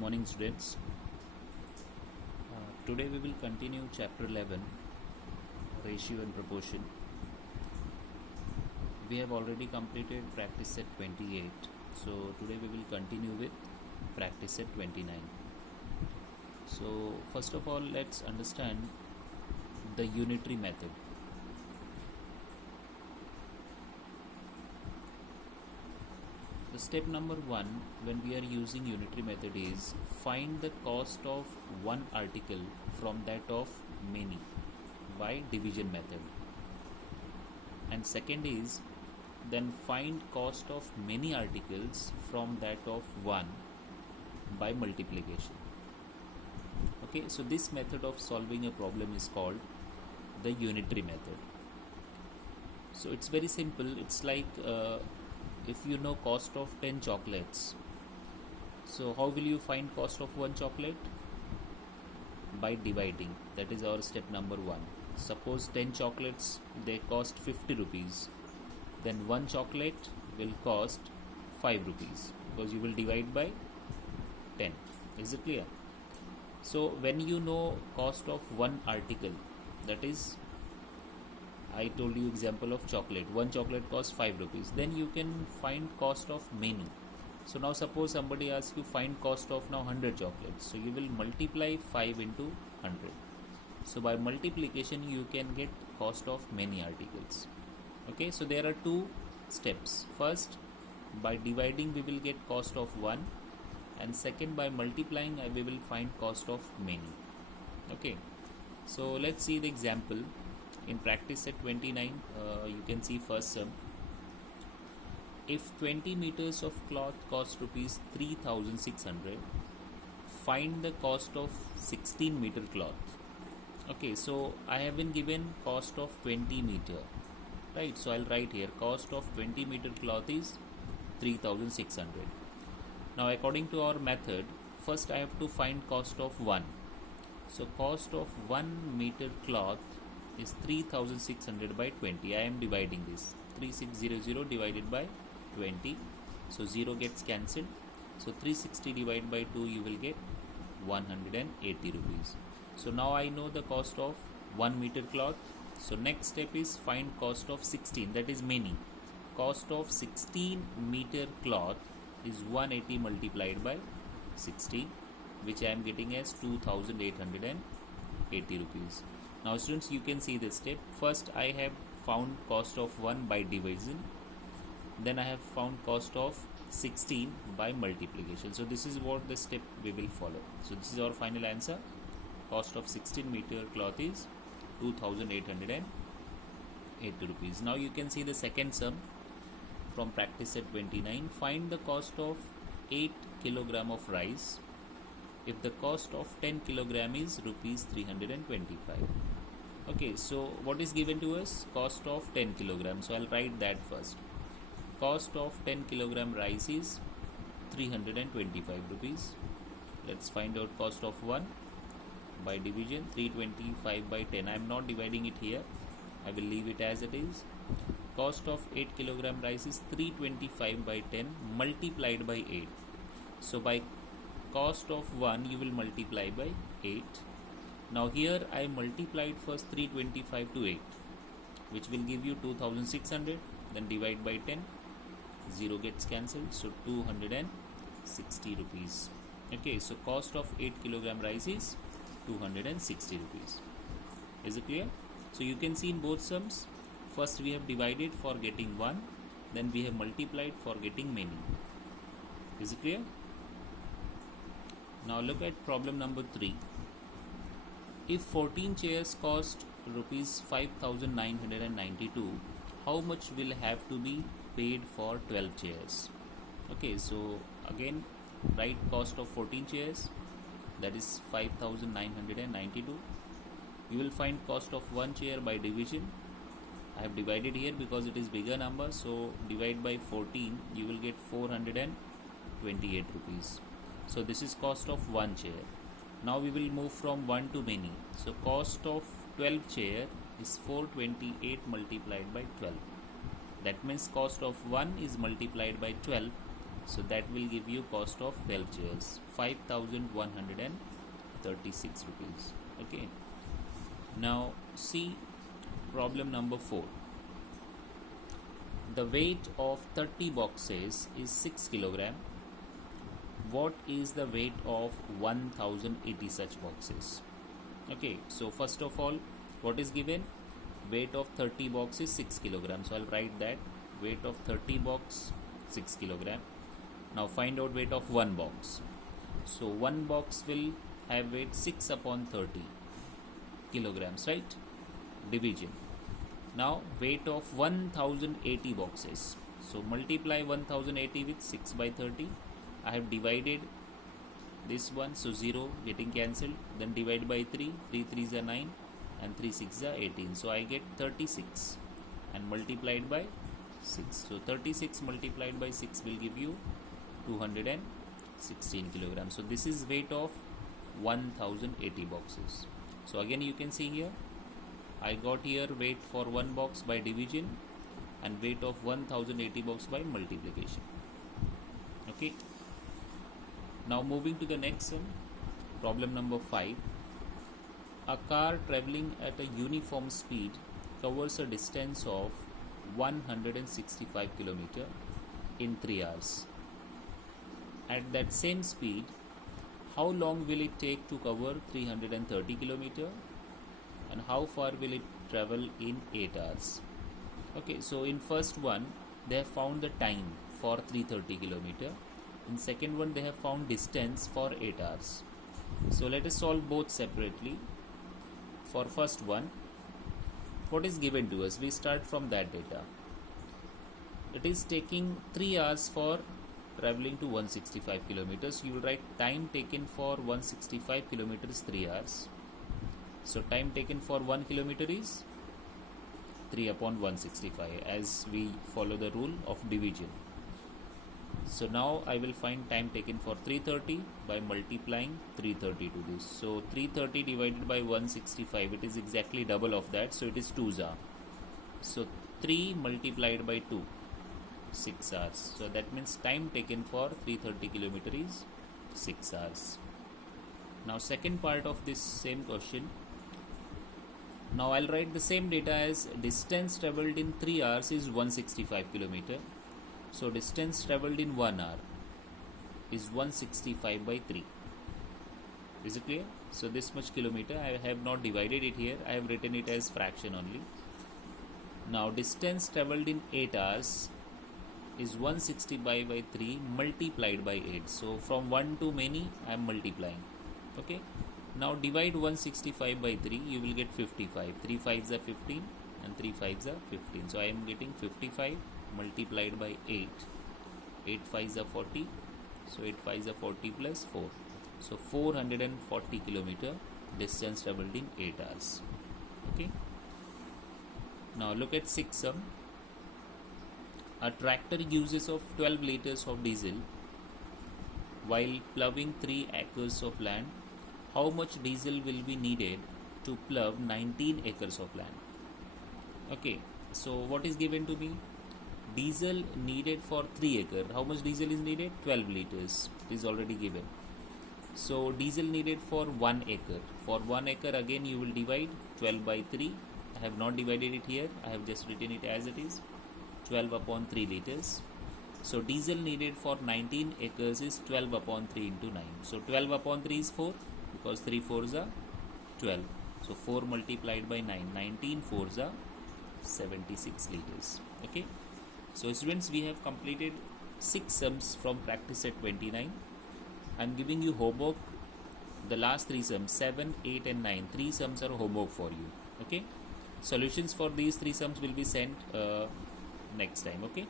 morning, students. Today we will continue chapter 11, ratio and proportion. We have already completed practice set 28, so today we will continue with practice set 29. So first of all, let's understand the unitary method. The step number 1 when we are using unitary method is find the cost of one article from that of many by division method. And second is then find cost of many articles from that of one by multiplication. Okay, so this method of solving a problem is called the unitary method. So it's very simple. It's like if you know cost of 10 chocolates, so how will you find cost of one chocolate? By dividing. That is our step number 1. Suppose 10 chocolates, they cost 50 rupees, then one chocolate will cost 5 rupees because you will divide by 10. Is it clear? So when you know cost of one article, that is, I told you example of chocolate, one chocolate costs 5 rupees, then you can find cost of many. So now suppose somebody asks you find cost of now 100 chocolates, so you will multiply 5 into 100. So by multiplication you can get cost of many articles. Okay, so there are two steps. First, by dividing we will get cost of one, and second, by multiplying we will find cost of many. Okay, so let's see the example. In practice set 29, you can see first sum. If 20 meters of cloth costs rupees 3600, find the cost of 16 meter cloth. Okay, so I have been given cost of 20 meter, right? So I'll write here cost of 20 meter cloth is 3600. Now according to our method, first I have to find cost of 1. So cost of 1 meter cloth is 3600 by 20. I am dividing this. 3600 divided by 20. So 0 gets cancelled. So 360 divided by 2 you will get 180 rupees. So now I know the cost of 1 meter cloth. So next step is find cost of 16, that is many. Cost of 16 meter cloth is 180 multiplied by 16, which I am getting as 2880 rupees. Now students, you can see this step. First I have found cost of 1 by division, then I have found cost of 16 by multiplication. So this is what the step we will follow. So this is our final answer. Cost of 16 meter cloth is 2880 rupees. Now you can see the second sum from practice set 29. Find the cost of 8 kilogram of rice if the cost of 10 kilogram is rupees 325. Okay, so what is given to us? Cost of 10 kilogram. So I'll write that first. Cost of 10 kilogram rice is 325 rupees. Let's find out cost of 1 by division. 325 by 10. I am not dividing it here. I will leave it as it is. Cost of 8 kilogram rice is 325 by 10 multiplied by 8. So by cost of 1 you will multiply by 8. Now here I multiplied first 325 to 8, which will give you 2600, then divide by 10, 0 gets cancelled, so 260 rupees. Okay, so cost of 8 kilogram rice is 260 rupees. Is it clear? So you can see in both sums, first we have divided for getting 1, then we have multiplied for getting many. Is it clear? Now look at problem number 3. If 14 chairs cost rupees 5992, how much will have to be paid for 12 chairs? Okay, so again write cost of 14 chairs, that is 5992. You will find cost of one chair by division. I have divided here because it is bigger number, so divide by 14, you will get 428 rupees. So this is cost of one chair. Now we will move from 1 to many. So cost of 12 chair is 428 multiplied by 12. That means cost of 1 is multiplied by 12. So that will give you cost of 12 chairs, 5136 rupees. Okay. Now see problem number 4. The weight of 30 boxes is 6 kilogram. What is the weight of 1080 such boxes? Okay, so first of all, what is given? Weight of 30 box is 6 kilogram. So I'll write that weight of 30 box 6 kilogram. Now find out weight of one box. So one box will have weight 6 upon 30 kilograms, right? Division. Now weight of 1080 boxes. So multiply 1080 with 6 by 30. I have divided this one, so 0 getting cancelled. Then divide by 3, 3 3s are 9 and 3 6s are 18. So I get 36 and multiplied by 6. So 36 multiplied by 6 will give you 216 kilograms. So this is weight of 1080 boxes. So again you can see here, I got here weight for one box by division and weight of 1080 box by multiplication. Okay. Now moving to the next one, problem number 5. A car traveling at a uniform speed covers a distance of 165 km in 3 hours. At that same speed, how long will it take to cover 330 km and how far will it travel in 8 hours? Okay, so in first one they have found the time for 330 km. In second one they have found distance for 8 hours. So let us solve both separately. For first one, what is given to us? We start from that data. It is taking 3 hours for traveling to 165 kilometers. You will write time taken for 165 kilometers 3 hours. So time taken for 1 kilometer is 3 upon 165 as we follow the rule of division. So now I will find time taken for 330 by multiplying 330 to this. So 330 divided by 165, it is exactly double of that. So it is 2s. So 3 multiplied by 2, 6 hours. So that means time taken for 330 kilometer is 6 hours. Now second part of this same question. Now I'll write the same data as distance travelled in 3 hours is 165 kilometer. So distance travelled in 1 hour is 165 by 3. Is it clear? So this much kilometer, I have not divided it here, I have written it as fraction only. Now distance travelled in 8 hours is 165 by 3 multiplied by 8. So from 1 to many I am multiplying. Okay. Now divide 165 by 3, you will get 55. 3 5s are 15 and 3 5s are 15. So I am getting 55 multiplied by 8. 8 5s are 40. So 8 5s are 40 plus 4. So 440 kilometer distance travelled in 8 hours. Okay. Now look at 6th sum. A tractor uses of 12 liters of diesel while ploughing 3 acres of land. How much diesel will be needed to plough 19 acres of land? Okay, so what is given to me? Diesel needed for 3 acre. How much diesel is needed? 12 liters. It is already given. So diesel needed for 1 acre. For 1 acre again you will divide 12 by 3. I have not divided it here. I have just written it as it is. 12 upon 3 liters. So diesel needed for 19 acres is 12 upon 3 into 9. So 12 upon 3 is 4 because 3 4s are 12. So 4 multiplied by 9. 19 4s are 76 liters. Okay. So students, we have completed 6 sums from practice set 29. I am giving you homework. The last 3 sums 7, 8 and 9. 3 sums are homework for you. Okay. Solutions for these 3 sums will be sent next time. Okay.